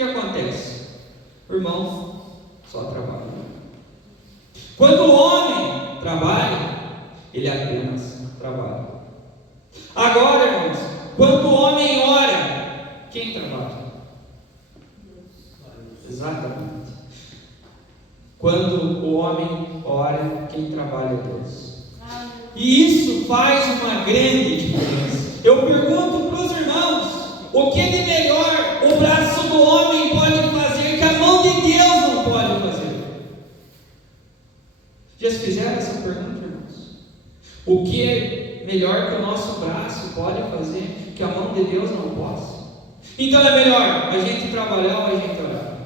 que acontece? O irmão só trabalha. Quando o homem trabalha, ele apenas trabalha. Agora, irmãos, quando o homem ora, quem trabalha? Exatamente. Quando o homem ora, quem trabalha é Deus. E isso faz uma grande diferença. Eu pergunto para os irmãos: o que de melhor o braço do homem pode fazer que a mão de Deus não pode fazer? Já fizeram essa pergunta, irmãos? O que é melhor que o nosso braço pode fazer que a mão de Deus não possa? Então é melhor a gente trabalhar ou a gente orar?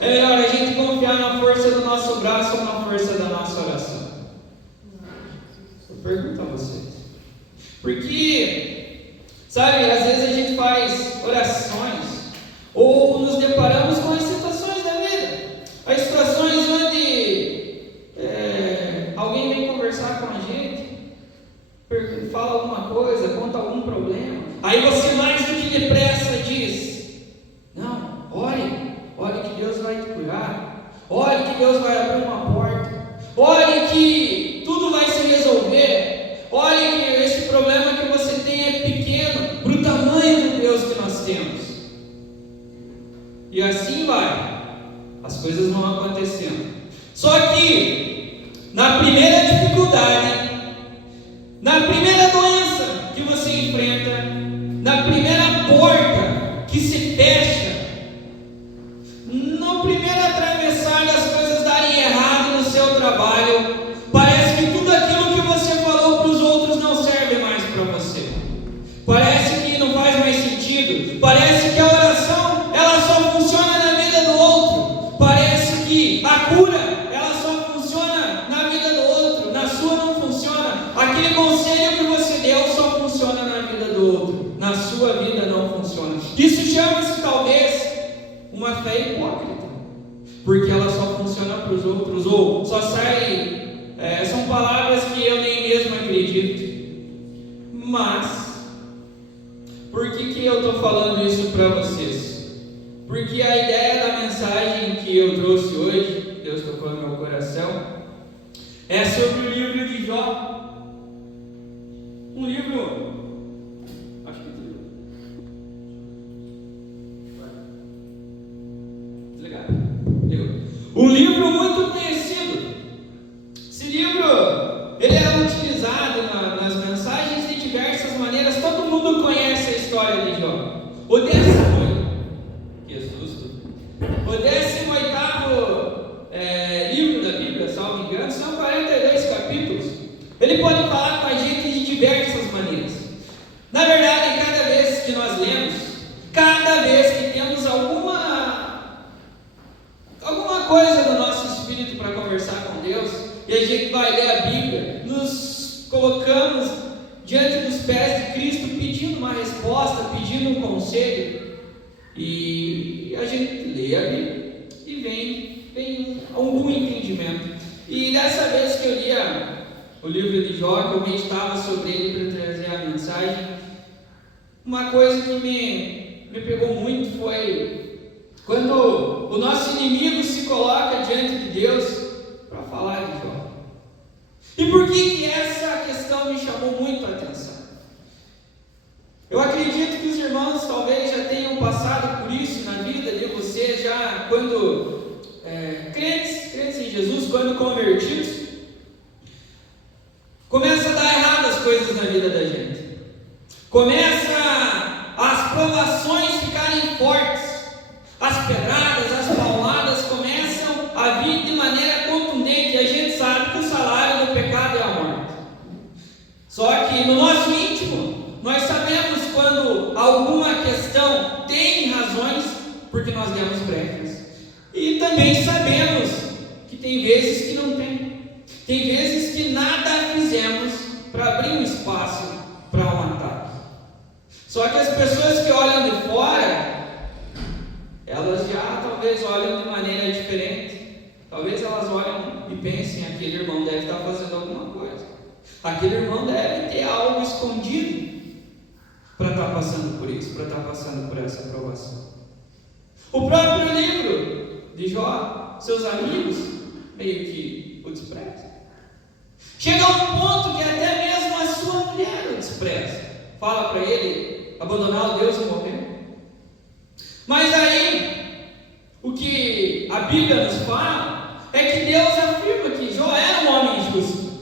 É melhor a gente confiar na força do nosso braço ou na força da nossa oração? Eu pergunto a vocês. Porque, sabe, às vezes a gente faz orações ou nos deparamos com as situações da vida. As situações onde alguém vem conversar com a gente, fala alguma coisa, conta algum problema. Aí você mais do que depressa diz: não, ore que Deus vai te curar, ore que Deus vai abrir uma porta, ore que tudo vai se resolver, ore que esse problema que você tem é pequeno para o tamanho do Deus que nós temos. E assim vai, as coisas vão acontecendo. Só que na primeira dificuldade, na primeira doença que você enfrenta, na primeira porta que se fecha, no primeiro atravessar das coisas darem errado no seu trabalho, parece que tudo aquilo que você falou para os outros não serve mais para você. Parece que não faz mais sentido. Parece que a oração, ela só funciona na vida do outro. Parece que a cura, ela só funciona na vida do outro. Na sua não funciona. Aquele conselho que você deu só funciona na vida do outro. Na sua vida não funciona. Isso chama-se talvez uma fé hipócrita, porque ela só funciona para os outros, ou só sai, são palavras que eu nem mesmo acredito. Mas, por que eu estou falando isso para vocês? Porque a ideia da mensagem que eu trouxe hoje, Deus tocou no meu coração, é sobre o livro de Jó. Um livro, acho que um livro muito conhecido. Esse livro, ele é utilizado nas mensagens de diversas maneiras. Todo mundo conhece a história de Jó. O 18º, que susto, o 18º livro da Bíblia, salvo engano, são 42 capítulos. Ele pode falar com a gente de diversas maneiras. Na verdade, cada vez que nós lemos, cada vez que temos alguma coisa no nosso espírito para conversar com Deus, e a gente vai ler a Bíblia, nos colocamos diante dos pés de Cristo, pedindo uma resposta, pedindo um conselho, e a gente lê a Bíblia e vem algum entendimento. E dessa vez que eu lia o livro de Jó, que eu meditava sobre ele para trazer a mensagem, uma coisa que me pegou muito foi quando o nosso inimigo se coloca diante de Deus para falar de Jó. E por que essa questão me chamou muito a atenção? Eu acredito que os irmãos talvez já tenham passado por isso na vida de vocês, já quando crentes em Jesus, quando convertidos, começa a dar errado as coisas na vida da gente. Começa as provações ficarem fortes. As pedradas, as pauladas começam a vir de maneira contundente. A gente sabe que o salário do pecado é a morte. Só que no nosso íntimo, nós sabemos quando alguma questão tem razões, porque nós demos brechas. E também sabemos que tem vezes que não tem. Tem vezes que nada fizemos para abrir um espaço para um ataque. Só que as pessoas que olham de fora, elas já talvez olham de maneira diferente. Talvez elas olham e pensem: aquele irmão deve estar fazendo alguma coisa, aquele irmão deve ter algo escondido para estar passando por isso, para estar passando por essa provação. O próprio livro de Jó, seus amigos meio que o desprezam. Chega a um ponto que até mesmo a sua mulher o despreza. Fala para ele abandonar o Deus e morrer. Mas aí, o que a Bíblia nos fala é que Deus afirma que Jó era um homem justo,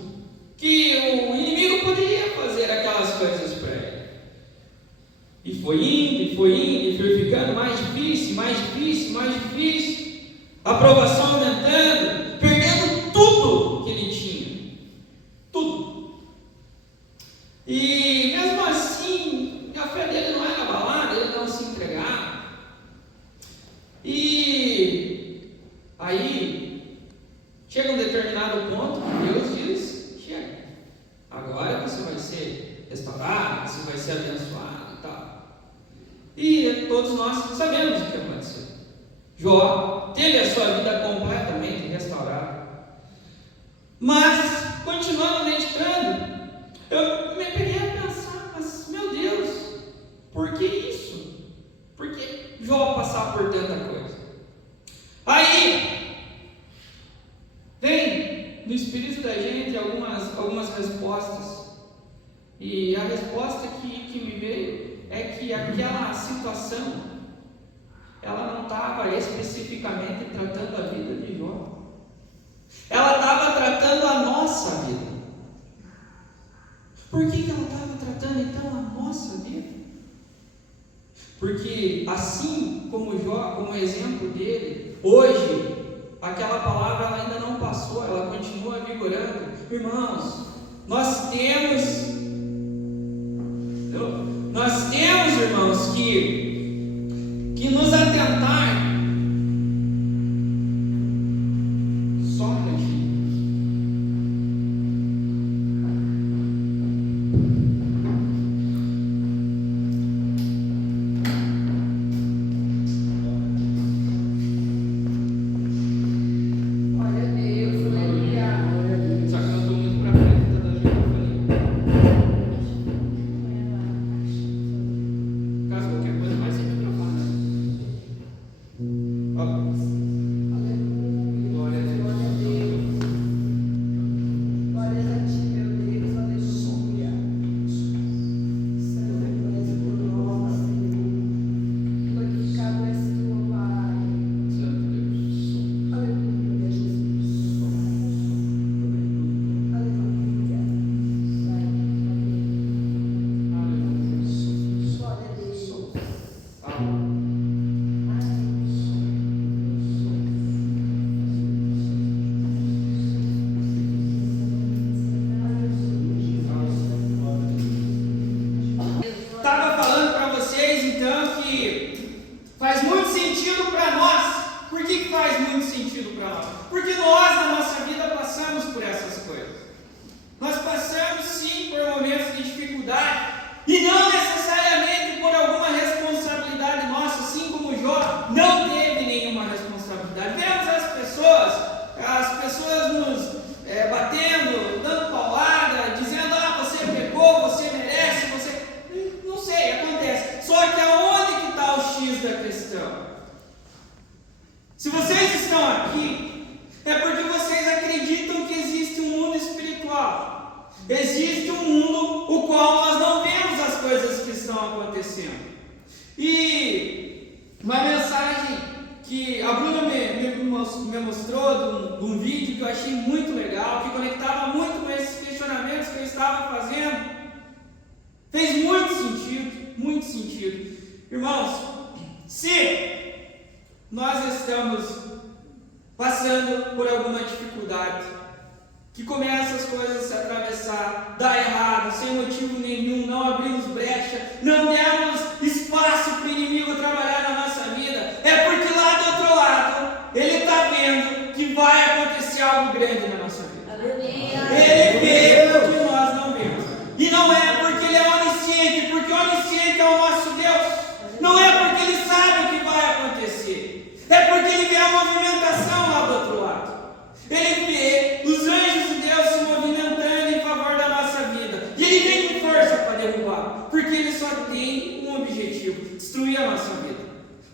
que o inimigo poderia fazer aquelas coisas para ele. E foi indo, e foi ficando mais difícil, mais difícil, mais difícil. A aprovação aumentando, perdendo tudo que ele tinha. Tudo. E mesmo assim, a fé dele não era abalada, ele não se entregava. E aí, chega um determinado ponto que Deus diz: chega, agora você vai ser restaurado, você vai ser abençoado e tal. E todos nós sabemos o que aconteceu. Jó teve a sua vida completamente restaurada. Mas, continuando meditando, eu me peguei a pensar, mas meu Deus, por que isso? Por que Jó passar por tanta coisa? Aí, vem no espírito da gente algumas respostas. E a resposta que me veio é que aquela situação, ela não estava especificamente tratando a vida de Jó. Ela estava tratando a nossa vida. Por que ela estava tratando então a nossa vida? Porque assim como Jó, como exemplo dele, hoje, aquela palavra ela ainda não passou, ela continua vigorando. Irmãos, nós temos, irmãos, que nos atentar. Só um minutinho. Se vocês estão aqui, é porque vocês acreditam que existe um mundo espiritual. Existe um mundo o qual nós não vemos as coisas que estão acontecendo. E uma mensagem que a Bruna me mostrou de um vídeo que eu achei muito legal, que conectava muito com esses questionamentos que eu estava fazendo, fez muito sentido, muito sentido. Irmãos, se nós estamos passando por alguma dificuldade, que começa as coisas a se atravessar, dá errado, sem motivo nenhum, não abrimos brecha, não demos espaço para o inimigo trabalhar na nossa vida, é porque lá do outro lado, ele está vendo que vai acontecer algo grande na nossa vida. Ele vê o que nós não vemos. E não é porque ele é onisciente, porque onisciente é o nosso Deus. Não é porque ele sabe o que vai acontecer. É porque ele vê a movimentação lá do outro lado. Ele vê os anjos de Deus se movimentando em favor da nossa vida. E ele vem com força para derrubar. Porque ele só tem um objetivo: destruir a nossa vida.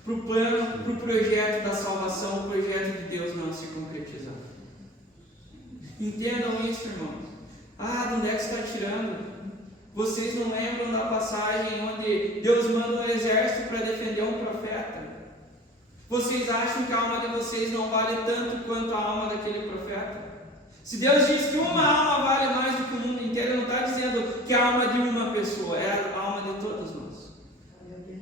para o plano, para o projeto da salvação, o projeto de Deus não se concretizar. Entendam isso, irmãos. De onde é que você está tirando? Vocês não lembram da passagem onde Deus manda um exército para defender um profeta? Vocês acham que a alma de vocês não vale tanto quanto a alma daquele profeta? Se Deus diz que uma alma vale mais do que o mundo inteiro, Ele não está dizendo que a alma de uma pessoa, é a alma de todos nós.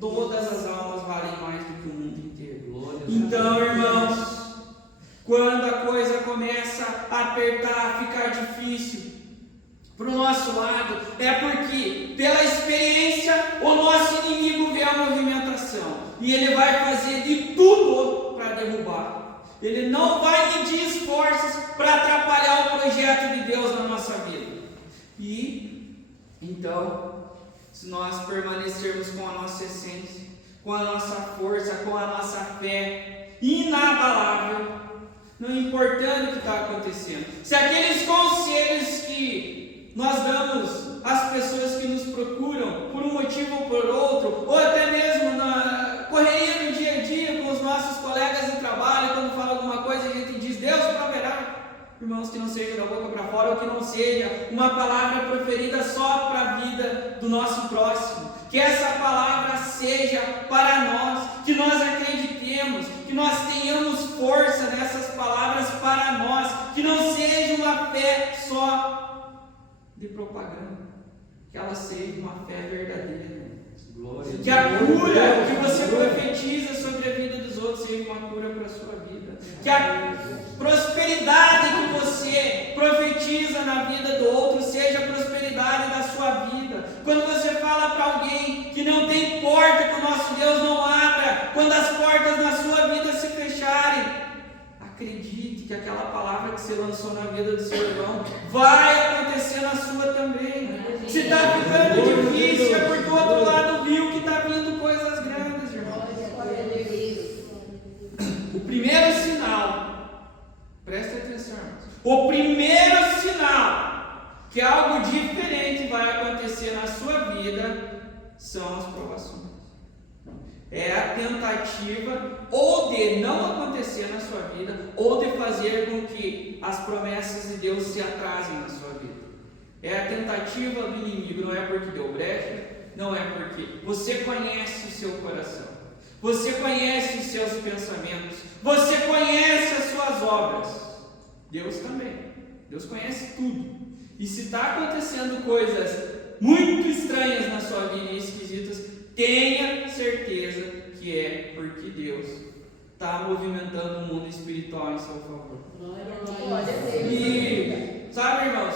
Todas as almas valem mais do que o mundo inteiro. Então, irmãos, quando a coisa começa a apertar, a ficar difícil para o nosso lado, é porque, pela experiência, o nosso inimigo vê a movimentação e ele vai fazer de tudo para derrubar. Ele não vai medir esforços para atrapalhar o projeto de Deus na nossa vida. E, então, se nós permanecermos com a nossa essência, com a nossa força, com a nossa fé inabalável, não importando o que está acontecendo, se aqueles conselhos que nós damos às pessoas que nos procuram, por um motivo ou por outro, ou até mesmo na correria do dia a dia com os nossos colegas de trabalho, quando fala alguma coisa a gente diz, Deus proverá. Irmãos, que não seja da boca para fora, ou que não seja uma palavra proferida só para a vida do nosso próximo. Que essa palavra seja para nós, que nós acreditemos, que nós tenhamos força nessas palavras para nós, que não seja uma fé só de propaganda, que ela seja uma fé verdadeira. Glória. Que a cura que você profetiza sobre a vida dos outros seja uma cura para a sua vida. Que a prosperidade que você profetiza na vida do outro seja a prosperidade da sua vida. Quando você fala para alguém que não tem porta, que o nosso Deus não abra, quando as portas na sua vida se fecharem, acredite que aquela palavra que você lançou na vida do seu irmão vai acontecer na sua também. Se está ficando difícil, é porque o outro lado viu que está vindo coisas grandes, irmão. O primeiro sinal, presta atenção, o primeiro sinal que algo diferente vai acontecer na sua vida são as provações. É a tentativa ou de não acontecer na sua vida, ou de fazer com que as promessas de Deus se atrasem na sua vida. É a tentativa do inimigo, não é porque deu brecha, não é porque você conhece o seu coração, você conhece os seus pensamentos, você conhece as suas obras. Deus também, Deus conhece tudo. E se está acontecendo coisas muito estranhas na sua vida e esquisitas, tenha certeza que é porque Deus está movimentando o mundo espiritual em seu favor. E, sabe, irmãos,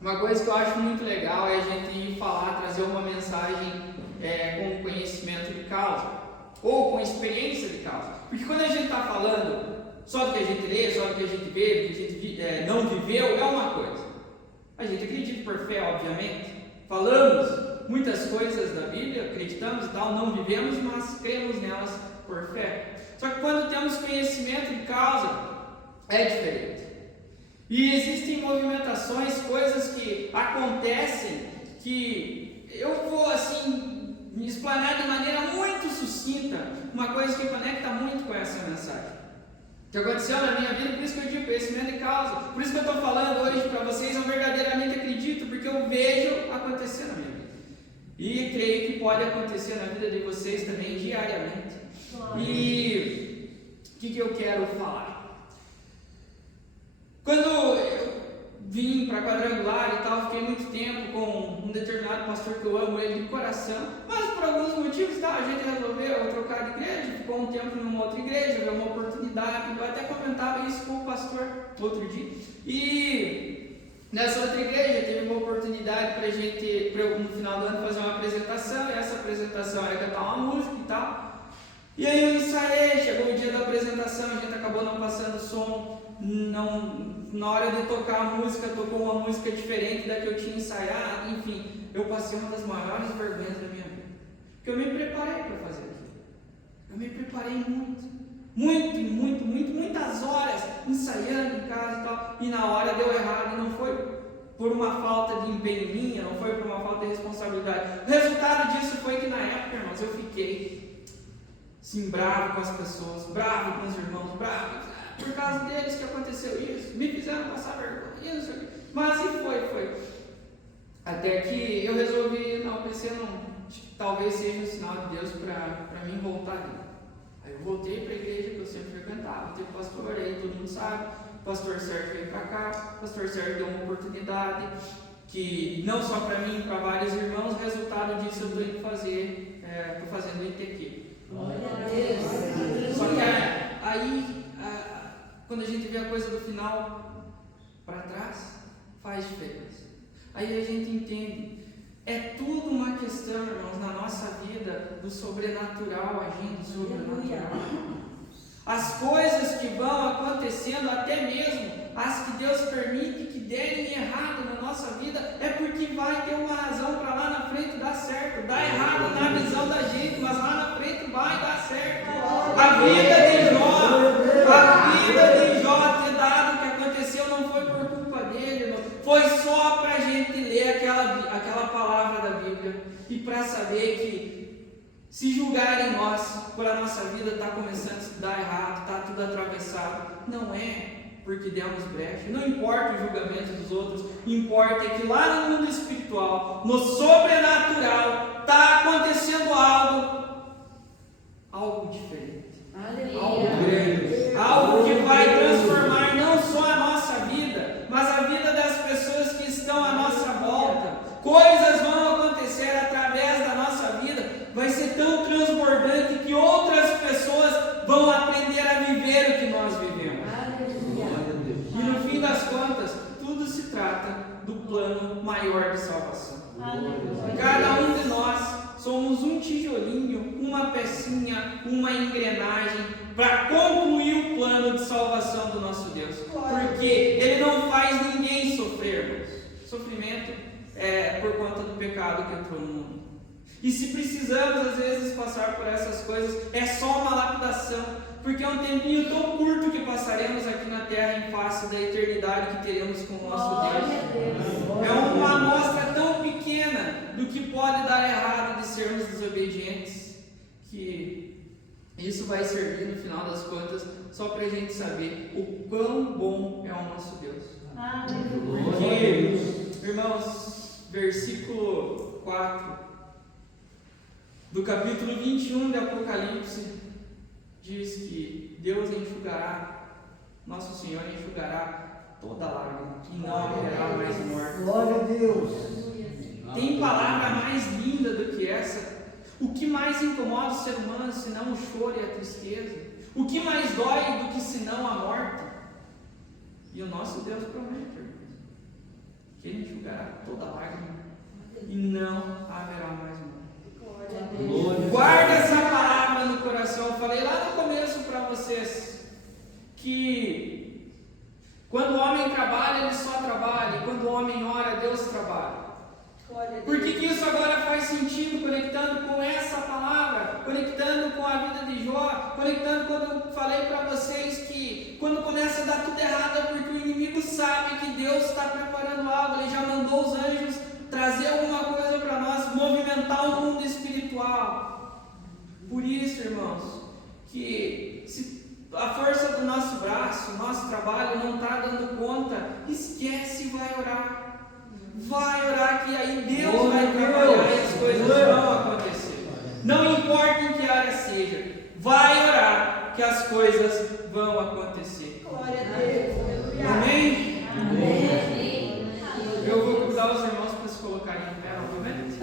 uma coisa que eu acho muito legal é a gente ir falar, trazer uma mensagem com conhecimento de causa, ou com experiência de causa. Porque quando a gente está falando só do que a gente lê, só do que a gente vê, do que a gente não viveu, é uma coisa. A gente acredita por fé, obviamente. Falamos muitas coisas da Bíblia, acreditamos e tal, não vivemos, mas cremos nelas por fé. Só que quando temos conhecimento de causa, é diferente. E existem movimentações, coisas que acontecem, que eu vou assim me explanar de maneira muito sucinta, uma coisa que conecta muito com essa mensagem. Que aconteceu na minha vida, por isso que eu digo conhecimento de causa, por isso que eu estou falando hoje para vocês, eu verdadeiramente acredito, porque eu vejo acontecer na minha vida. E creio que pode acontecer na vida de vocês também diariamente. E o que eu quero falar? Quando eu vim para Quadrangular e tal, fiquei muito tempo com um determinado pastor que eu amo ele de coração, mas por alguns motivos a gente resolveu trocar de igreja, ficou um tempo numa outra igreja, veio uma oportunidade, eu até comentava isso com o pastor outro dia, e nessa outra igreja teve uma oportunidade para a gente, no final do ano, fazer uma apresentação, e essa apresentação era cantar uma música e tal, e aí eu ensaiei, chegou o dia da apresentação, a gente acabou não passando som, na hora de tocar a música, tocou uma música diferente da que eu tinha ensaiado, enfim, eu passei uma das maiores vergonhas da minha vida, porque eu me preparei para fazer aquilo, eu me preparei muitas horas ensaiando em casa e tal, e na hora deu errado, e não foi por uma falta de empenho minha, não foi por uma falta de responsabilidade, o resultado disso foi que na época, irmãos, eu fiquei Sim, bravo com as pessoas, bravo com os irmãos, bravo, por causa deles que aconteceu isso, me fizeram passar vergonha, isso aqui. Mas assim foi. Até que eu resolvi, pensei, talvez seja um sinal de Deus para mim voltar ali. Aí eu voltei para a igreja que eu sempre frequentava, teve pastor aí, todo mundo sabe, o pastor Sérgio veio para cá, o pastor Sérgio deu uma oportunidade, que não só para mim, para vários irmãos, resultado disso eu estou indo fazer, estou fazendo o ITQ. Só que aí, quando a gente vê a coisa do final para trás, faz diferença. Aí a gente entende, é tudo uma questão, irmãos, na nossa vida, do sobrenatural agindo sobrenatural. As coisas que vão acontecendo, até mesmo as que Deus permite que derem errado na nossa vida, é porque vai ter uma razão para lá na frente dar certo. Dá errado na visão da gente, mas lá na frente vai dar certo. A vida de Jó ter dado o que aconteceu não foi por culpa dele, irmão. Foi só para a gente ler aquela palavra da Bíblia e para saber que se julgarem nós por a nossa vida está começando a dar errado, está tudo atravessado, não é porque demos brecha, não importa o julgamento dos outros, importa é que lá no mundo espiritual, no sobrenatural, está acontecendo algo diferente, algo grande, algo que vai transformar não só a nossa vida, mas a vida das pessoas que estão à nossa volta. Coisas vão acontecer através da nossa vida, vai ser tão transbordante que outras pessoas vão aprender a viver o que nós vivemos. E no fim das contas, tudo se trata do plano maior de salvação. Cada um de nós somos um tijolinho, uma pecinha, uma engrenagem para concluir o plano de salvação do nosso Deus. Porque Ele não faz ninguém sofrer, irmãos. Sofrimento é por conta do pecado que entrou no mundo. E se precisamos às vezes passar por essas coisas, é só uma lapidação, porque é um tempinho tão curto que passaremos aqui na terra em face da eternidade que teremos com o nosso Deus. É uma amostra tão pequena do que pode dar errado de sermos desobedientes, que isso vai servir no final das contas só para a gente saber o quão bom é o nosso Deus. Porque, irmãos, versículo 4 do capítulo 21 de Apocalipse diz que Deus enxugará, nosso Senhor enxugará toda lágrima e não haverá mais morte. Glória a Deus. Tem palavra mais linda do que essa? O que mais incomoda o ser humano senão o choro e a tristeza? O que mais dói do que senão a morte? E o nosso Deus promete, irmãos, que Ele enxugará toda lágrima e não haverá mais morte. Guarda essa palavra no coração. Eu falei lá no começo para vocês que quando o homem trabalha, ele só trabalha, e quando o homem ora, Deus trabalha. Por que isso agora faz sentido, conectando com essa palavra, conectando com a vida de Jó, conectando quando eu falei para vocês que quando começa a dar tudo errado é porque o inimigo sabe que Deus está preparando algo, ele já mandou os anjos trazer alguma coisa para nós, movimentar o mundo espiritual. Por isso, irmãos, que se a força do nosso braço, nosso trabalho não está dando conta, esquece e vai orar. Vai orar que aí Deus vai trabalhar e as coisas vão acontecer. Não importa em que área seja, vai orar que as coisas vão acontecer. Glória a Deus. Amém? Amém. Eu vou convidar os irmãos para se colocarem em pé novamente.